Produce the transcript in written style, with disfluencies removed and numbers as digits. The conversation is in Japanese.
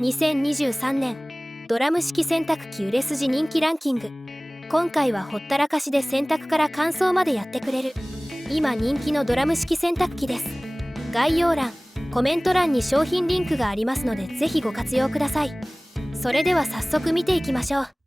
2023年ドラム式洗濯機売れ筋人気ランキング。今回はほったらかしで洗濯から乾燥までやってくれる今人気のドラム式洗濯機です。概要欄、コメント欄に商品リンクがありますのでぜひご活用ください。それでは早速見ていきましょう。